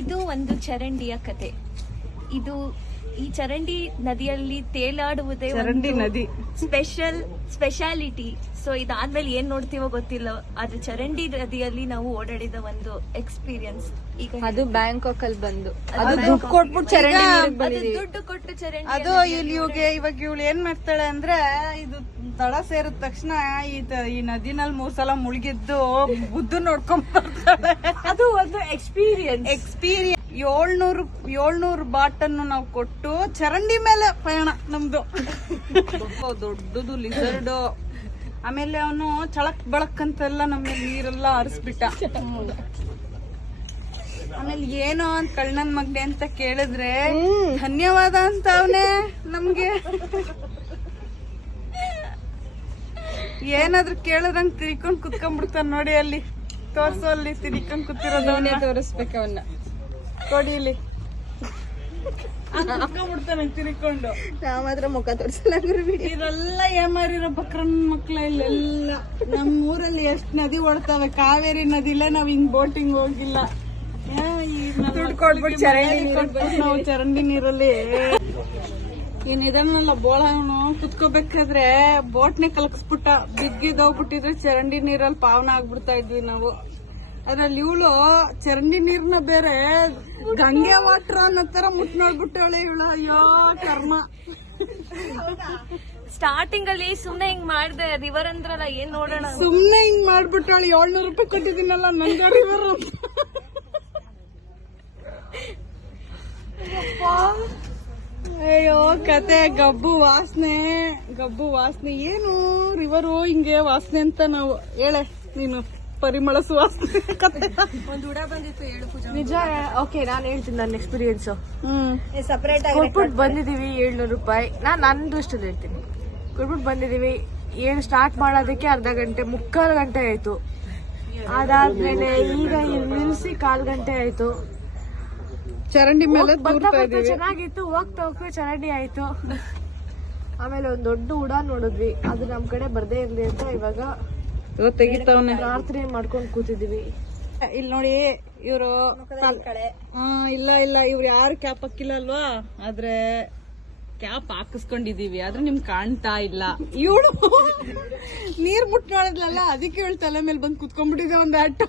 ಇದು ಒಂದು ಚರಂಡಿಯ ಕತೆ. ಈ ಚರಂಡಿ ನದಿಯಲ್ಲಿ ತೇಲಾಡುವುದೇ ಚರಂಡಿ ನದಿ ಸ್ಪೆಷಾಲಿಟಿ. ಸೊ ಇದಾದ್ಮೇಲೆ ಏನ್ ನೋಡ್ತೀವೋ ಗೊತ್ತಿಲ್ಲ, ಆದ್ರೆ ಚರಂಡಿ ನದಿಯಲ್ಲಿ ನಾವು ಓಡಾಡಿದ ಒಂದು ಎಕ್ಸ್ಪೀರಿಯನ್ಸ್. ಈಗ ಅದು ಬ್ಯಾಂಕಾಕ್ ಅಲ್ಲಿ ಬಂದು ದುಡ್ಡು ಕೊಟ್ಬಿಟ್ಟು ಚರಂಡಿ ದುಡ್ಡು ಕೊಟ್ಟು ಚರಂಡಿ ಅದು ಇವಾಗ ಇವಳು ಏನ್ ಮಾಡ್ತಾಳೆ ಅಂದ್ರೆ, ಇದು ದಡ ಸೇರಿದ ತಕ್ಷಣ ಈ ನದಿನಲ್ಲಿ 3 ಸಲ ಮುಳುಗಿದ್ದು ಬುದ್ದು ನೋಡ್ಕೊಂಡ್ ಬರ್ತಾಳೆ. ಅದು ಒಂದು ಎಕ್ಸ್ಪೀರಿಯನ್ಸ್ 700 ಬಾಟನ್ನು ನಾವು ಕೊಟ್ಟು ಚರಂಡಿ ಮೇಲೆ ಪಯಣ ನಮ್ದು. ದೊಡ್ಡದು ಲಿಸರ್ಡ್. ಆಮೇಲೆ ಅವನು ಚಳಕ್ ಬಳಕ್ ಅಂತೆಲ್ಲ ನಮ್ಮ ನೀರೆಲ್ಲ ಹರಿಸ್ಬಿಟ್ಟ. ಆಮೇಲೆ ಏನೋ ಅಂತ ಕಳ್ಳನ್ ಮಗ್ನೆ ಅಂತ ಕೇಳಿದ್ರೆ ಧನ್ಯವಾದ ಅಂತ ಅವನೇ ನಮ್ಗೆ. ಏನಾದ್ರು ಕೇಳಿದ್ರಂಗ್ ತಿರ್ಕೊಂಡ್ ಕುತ್ಕೊಂಡ್ಬಿಡ್ತಾನ ನೋಡಿ. ಅಲ್ಲಿ ತೋರ್ಸೋ, ಅಲ್ಲಿ ತಿರ್ಕೊಂಡ್ ಕೂತಿರೋದವನ್ನೇ ತೋರಿಸ್ಬೇಕು. ಅವನ್ನ ಕೊಡಿ ಇಲ್ಲಿ ಬಿಡ್ತಾನೆ ತಿರ್ಕೊಂಡು. ನಾವ್ ಮಾತ್ರ ಮುಖ ತೋರ್ಸಲ್ಲ. ಇದೆಲ್ಲ ಏಮಾರಿರೋ ಬಕ್ರನ್ ಮಕ್ಳ ಇಲ್ಲೆಲ್ಲ. ನಮ್ ಊರಲ್ಲಿ ಎಷ್ಟ್ ನದಿ ಓಡ್ತಾವೆ. ಕಾವೇರಿ ನದಿಲೇ ನಾವ್ ಹಿಂಗ್ ಬೋಟಿಂಗ್ ಹೋಗಿಲ್ಲ. ನಾವು ಚರಂಡಿ ನೀರಲ್ಲಿ ಇದನ್ನೆಲ್ಲ ಬೋಳವನು ಕುತ್ಕೋಬೇಕಾದ್ರೆ ಬೋಟ್ನೆ ಕಲಕ್ಸ್ಬಿಟ್ಟ. ಬಿಗ್ಗಿದೋಗ್ಬಿಟ್ಟಿದ್ರೆ ಚರಂಡಿ ನೀರಲ್ಲಿ ಪಾವನ ಆಗ್ಬಿಡ್ತಾ ಇದ್ವಿ ನಾವು. ಅದ್ರಲ್ಲಿ ಇವಳು ಚರಂಡಿ ನೀರ್ನ ಬೇರೆ ಗಂಗೆ ವಾಟರ್ ಅನ್ನೋ ತರ ಮುಟ್ ನೋಡ್ಬಿಟ್ಟವಳೆ ಇವಳು. ಅಯ್ಯೋ ಕರ್ಮ. ಸ್ಟಾರ್ಟಿಂಗ್ ಅಲ್ಲಿ ಸುಮ್ನೆ ಹಿಂಗ್ ಮಾಡ್ದೆ, ರಿವರ್ ಅಂದ್ರಲ್ಲ ಏನ್ ನೋಡೋಣ, ಸುಮ್ನೆ ಹಿಂಗ್ ಮಾಡ್ಬಿಟ್ಟವಳು. 700 ರೂಪಾಯಿ ಕೊಟ್ಟಿದ್ದೀನಲ್ಲ ನಂದು ರಿವರ್ ಅಂತ. ಅಯ್ಯೋ ಕತೆ. ಗಬ್ಬು ವಾಸನೆ ಏನು ರಿವರು ಹಿಂಗೆ ವಾಸನೆ ಅಂತ ನಾವು ಹೇಳೆ ನೀನು. ಪರಿಮಳ ಸುವಾಸನೆ ಕತೆ. ಒಂದು ಹುಡ ಬಂದಿತ್ತು, ಹೇಳು ಪೂಜಾ. ನಿಜ. ಓಕೆ, ನಾನ್ ಹೇಳ್ತೀನಿ ನನ್ನ ಎಕ್ಸ್ಪೀರಿಯನ್ಸ್. ಕೊಟ್ಬಿಟ್ಟು ಬಂದಿದೀವಿ 700 ರೂಪಾಯಿ. ನಾನ್ ದೃಷ್ಟಿಯಲ್ಲಿ ಹೇಳ್ತೀನಿ. ಕೊಟ್ಬಿಟ್ಟು ಬಂದಿದೀವಿ. ಏನು ಸ್ಟಾರ್ಟ್ ಮಾಡೋದಕ್ಕೆ ಅರ್ಧ ಗಂಟೆ, 3/4 ಗಂಟೆ ಆಯ್ತು. ಅದಾದ್ಮೇಲೆ ಈಗ ನಿಲ್ಸಿ 1/4 ಗಂಟೆ ಆಯ್ತು. ಚರಂಡಿ ಮೇಲೆ ಚೆನ್ನಾಗಿತ್ತು. ಹೋಗ್ತಾ ಚರಂಡಿ ಆಯ್ತು. ಆಮೇಲೆ ಒಂದ್ ದೊಡ್ಡ ಹುಡ ನೋಡಿದ್ವಿ. ಅದು ನಮ್ ಕಡೆ ಬರ್ದೇ ಇರ್ಲಿ ಅಂತ ಇವಾಗ ತೆಗಿತಾವನೆ. ಪ್ರಾರ್ಥನೆ ಮಾಡ್ಕೊಂಡ್ ಕೂತಿದೀವಿ. ಇಲ್ಲಿ ನೋಡಿ ಇವ್ರು. ಇಲ್ಲ ಇವ್ರು ಯಾರು ಕ್ಯಾಪ್ ಹಾಕಿಲ್ಲ ಅಲ್ವಾ. ಆದ್ರೆ ಕ್ಯಾಪ್ ಹಾಕಿಸ್ಕೊಂಡಿದೀವಿ, ಆದ್ರೆ ನಿಮ್ ಕಾಣ್ತಾ ಇಲ್ಲ. ಇವಳು ನೀರ್ ಮುಟ್ ನೋಡಿದ್ಲಲ್ಲ, ಅದಕ್ಕೆ ಇವಳು ತಲೆ ಮೇಲೆ ಬಂದ್ ಕುತ್ಕೊಂಡ್ಬಿಟ್ಟಿದೆ ಒಂದ್ ಆಟೋ.